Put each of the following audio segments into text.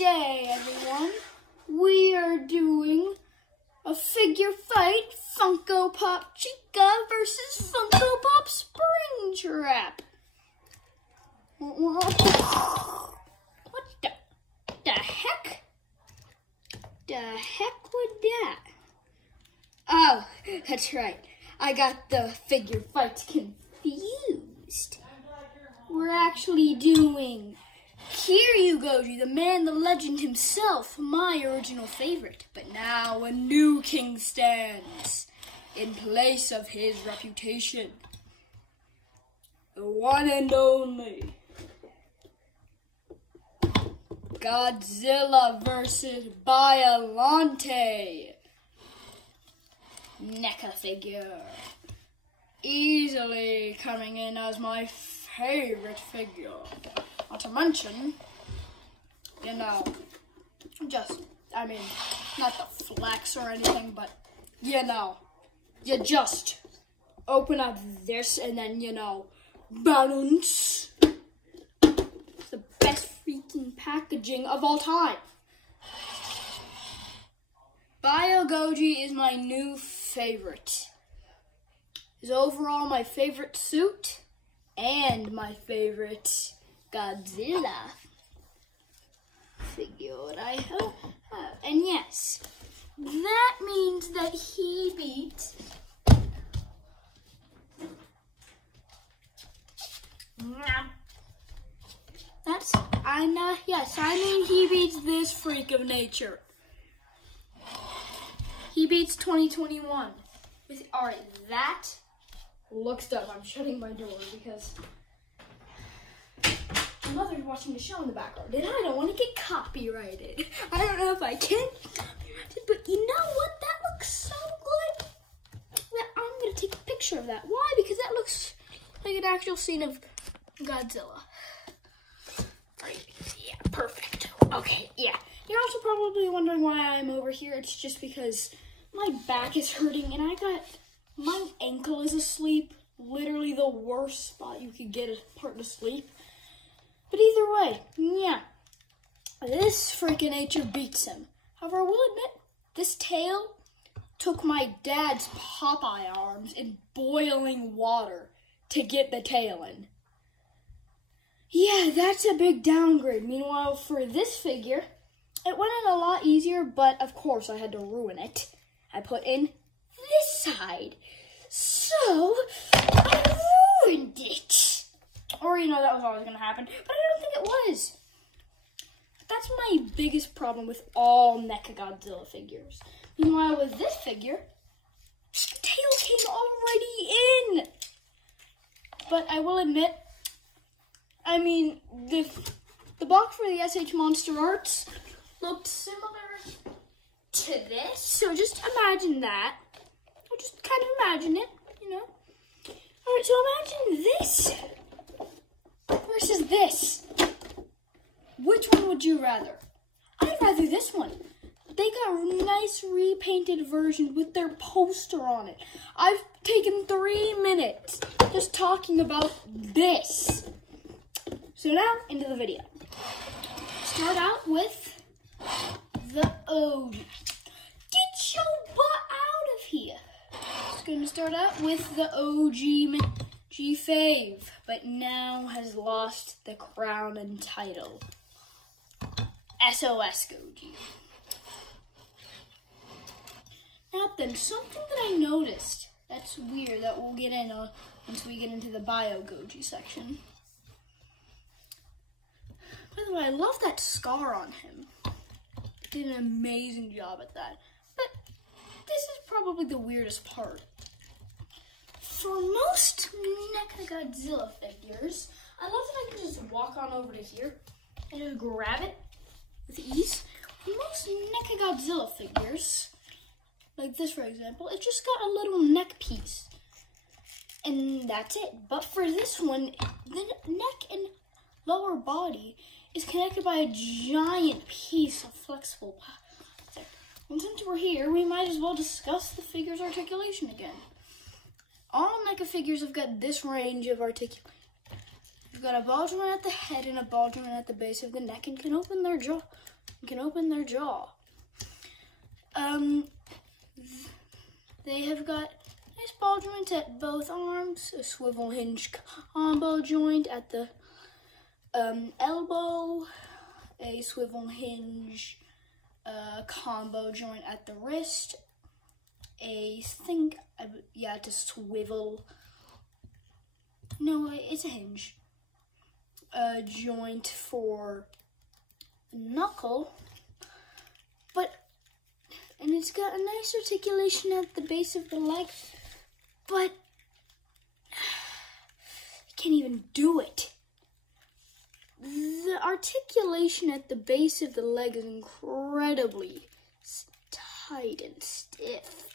Today, everyone, we are doing a figure fight, Funko Pop Chica versus Funko Pop Springtrap. What the heck? The heck was that? Oh, that's right. I got the figure fights confused. We're actually doing Kiryu Goji, the man, the legend himself, my original favorite. But now a new king stands in place of his reputation. The one and only Godzilla versus Biollante. NECA figure. Easily coming in as my favorite figure. Not to mention, you know, not the flex or anything, but, you know, you just open up this and then, you know, bounce. It's the best freaking packaging of all time. Bio Goji is my new favorite. Is overall my favorite suit and my favorite Godzilla figure I have. And yes, that means that he beat he beats this freak of nature. He beats 2021. Alright, that looks up. I'm shutting my door because my mother's watching the show in the background, and I don't want to get copyrighted. I don't know if I can, but you know what? That looks so good that I'm going to take a picture of that. Why? Because that looks like an actual scene of Godzilla. Right. Yeah, perfect. Okay, yeah. You're also probably wondering why I'm over here. It's just because my back is hurting, and my ankle is asleep. Literally the worst spot you could get a part to sleep. But either way, yeah, this freaking nature beats him. However, I will admit, this tail took my dad's Popeye arms in boiling water to get the tail in. Yeah, that's a big downgrade. Meanwhile, for this figure, it went in a lot easier, but of course I had to ruin it. I put in this side. So, I ruined it. Or, you know, that was always going to happen. But I don't think it was. That's my biggest problem with all NECA Godzilla figures. Meanwhile, with this figure, the tail came already in. But I will admit, I mean, the box for the SH Monster Arts looked similar to this. So just imagine that. Or just kind of imagine it, you know. Alright, so imagine this versus this. Which one would you rather? I'd rather this one. They got a nice repainted version with their poster on it. I've taken 3 minutes just talking about this. So now, into the video. Start out with the OG. Get your butt out of here. Just going to start out with the OG Fave, but now has lost the crown and title. SOS Goji. Now then, something that I noticed that's weird that we'll get in once we get into the Bio Goji section. By the way, I love that scar on him. Did an amazing job at that. But this is probably the weirdest part. For most NECA Godzilla figures, I love that I can just walk on over to here and just grab it with ease. For most NECA Godzilla figures, like this for example, it just got a little neck piece. And that's it. But for this one, the neck and lower body is connected by a giant piece of flexible plastic. And since we're here, we might as well discuss the figure's articulation again. All NECA figures have got this range of articulation. You've got a ball joint at the head and a ball joint at the base of the neck and can open their jaw You can open their jaw. They have got nice ball joints at both arms, a swivel hinge combo joint at the elbow, a swivel hinge combo joint at the wrist, it's a swivel. No, it's a hinge. A joint for knuckle, and it's got a nice articulation at the base of the leg, but you can't even do it. The articulation at the base of the leg is incredibly tight and stiff.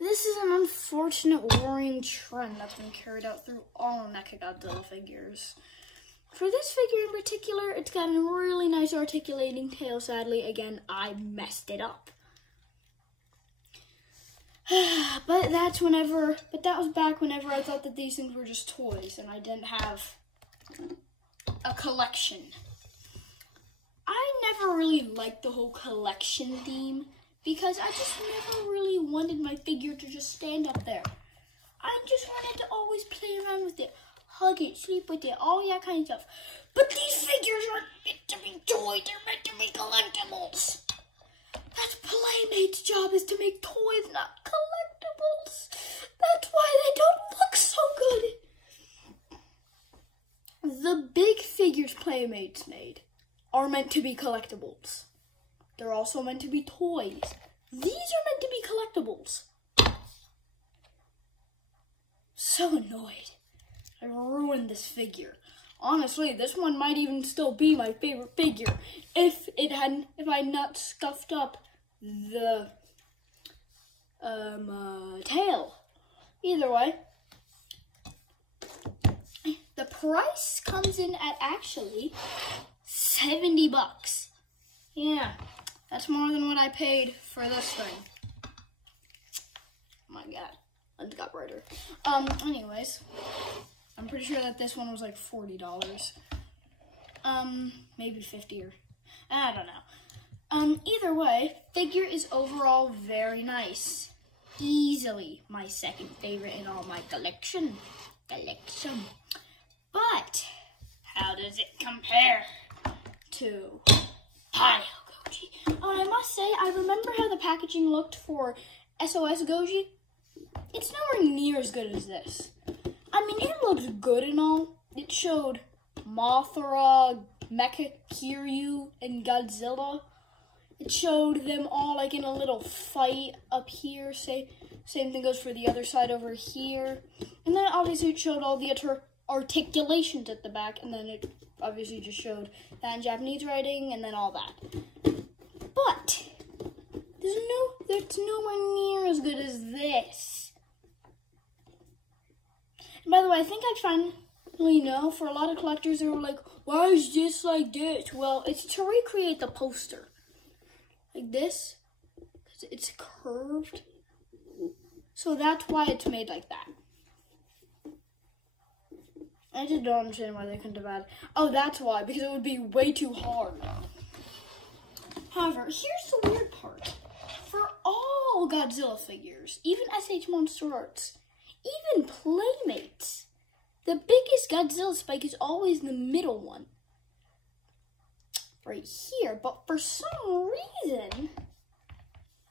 This is an unfortunate worrying trend that's been carried out through all Mechagodzilla figures. For this figure in particular, it's got a really nice articulating tail. Sadly, again, I messed it up. But that was back whenever I thought that these things were just toys and I didn't have a collection. I never really liked the whole collection theme because I just never really wanted my figure to just stand up there. I just wanted to always play around with it, hug it, sleep with it, all that kind of stuff. But these figures aren't meant to be toys, they're meant to be collectibles. That's Playmate's job, is to make toys, not collectibles. That's why they don't look so good. The big figures Playmate's made are meant to be collectibles. They're also meant to be toys. These are meant to be collectibles. So annoyed. I ruined this figure. Honestly, this one might even still be my favorite figure if I had not scuffed up the tail. Either way, the price comes in at actually $70. Yeah, that's more than what I paid for this thing. Oh my god, it got brighter. Anyways, I'm pretty sure that this one was like $40. Maybe 50 or I don't know. Either way, figure is overall very nice. Easily my second favorite in all my collection. But how does it compare to Hi Goji? I must say, I remember how the packaging looked for SOS Goji. It's nowhere near as good as this. I mean, it looks good and all. It showed Mothra, Mecha Kiryu, and Godzilla. It showed them all like in a little fight up here. Same thing goes for the other side over here. And then obviously it showed all the articulations at the back. And then it obviously just showed that in Japanese writing and then all that. But it's nowhere near as good as this. And by the way, I think I finally know, for a lot of collectors, they were like, why is this like this? Well, it's to recreate the poster. Like this, because it's curved. So that's why it's made like that. I just don't understand why they couldn't have had. Oh, that's why, because it would be way too hard. However, here's the weird part. For all Godzilla figures, even SH Monster Arts, even Playmates, the biggest Godzilla spike is always the middle one. Right here, but for some reason,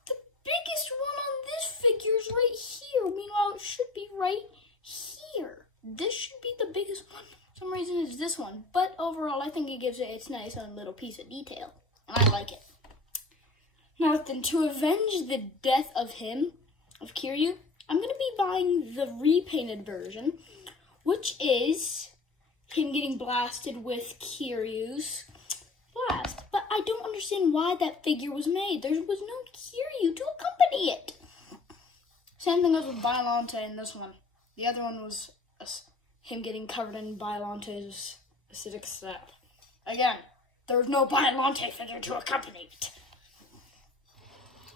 the biggest one on this figure is right here. Meanwhile, it should be right here. This should be the biggest one. For some reason, it's this one. But overall, I think it gives it its nice own little piece of detail. And I like it. Now then, to avenge the death of Kiryu, I'm going to be buying the repainted version, which is him getting blasted with Kiryu's blast. But I don't understand why that figure was made. There was no Kiryu to accompany it. Same thing goes with Biollante in this one. The other one was him getting covered in Biollante's acidic sap. Again, there was no Biollante figure to accompany it.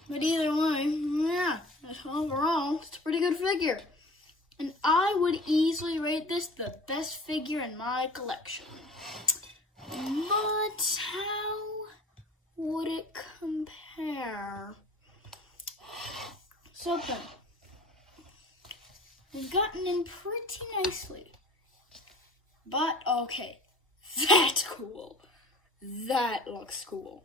But either way, yeah, overall, it's a pretty good figure. And I would easily rate this the best figure in my collection. But how would So then, we've gotten in pretty nicely. But, okay, that's cool. That looks cool.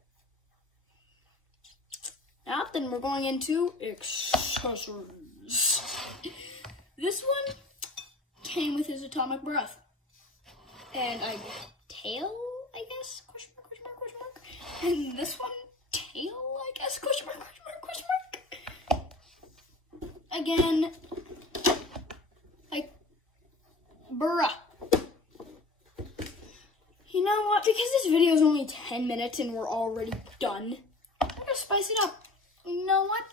Now then, we're going into accessories. This one came with his atomic breath. And a tail, I guess? Question mark, question mark, question mark. And this one, tail, I guess? Question mark, question mark, question mark. Again, like, bruh. You know what? Because this video is only 10 minutes and we're already done, I'm gonna spice it up. You know what?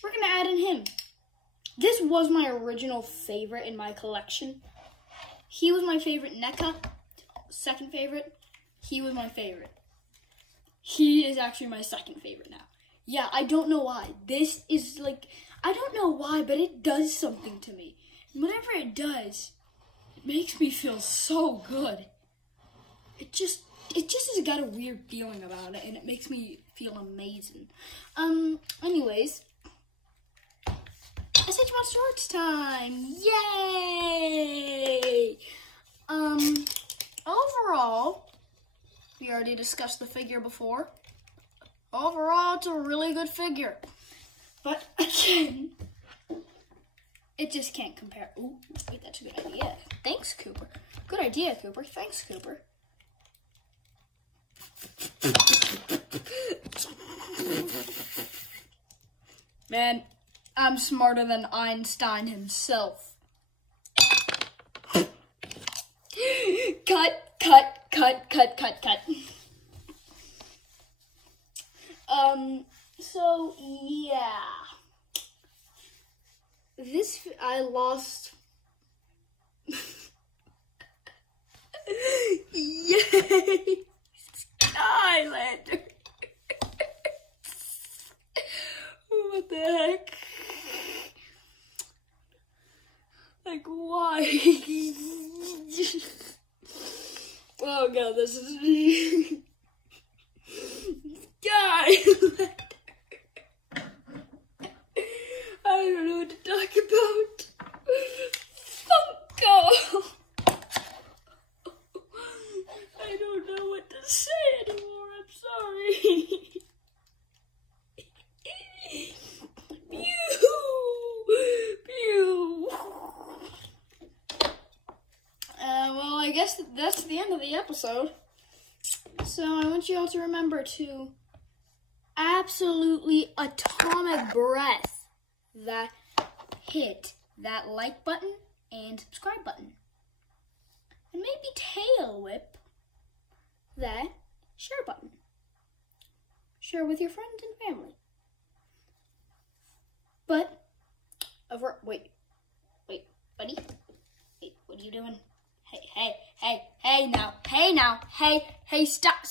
We're gonna add in him. This was my original favorite in my collection. He was my favorite NECA. Second favorite. He was my favorite. He is actually my second favorite now. Yeah, I don't know why. This is like, I don't know why, but it does something to me. And whatever it does, it makes me feel so good. It just has got a weird feeling about it, and it makes me feel amazing. Anyways, SH Monster Arts time! Yay! Overall, we already discussed the figure before. Overall, it's a really good figure. But again, it just can't compare. Ooh, wait, that's a good idea. Thanks, Cooper. Good idea, Cooper. Thanks, Cooper. Man, I'm smarter than Einstein himself. Cut. So, yeah. I lost. Yay! Skylander. What the heck? Like, why? Oh god, this is Skylander. I don't know what to talk about. Funko. I don't know what to say anymore. I'm sorry. Well, I guess that's the end of the episode. So I want you all to remember to absolutely atomic breath that hit that like button and subscribe button. And maybe tail whip that share button. Share with your friends and family. But, wait, buddy. Wait, what are you doing? Hey, stop.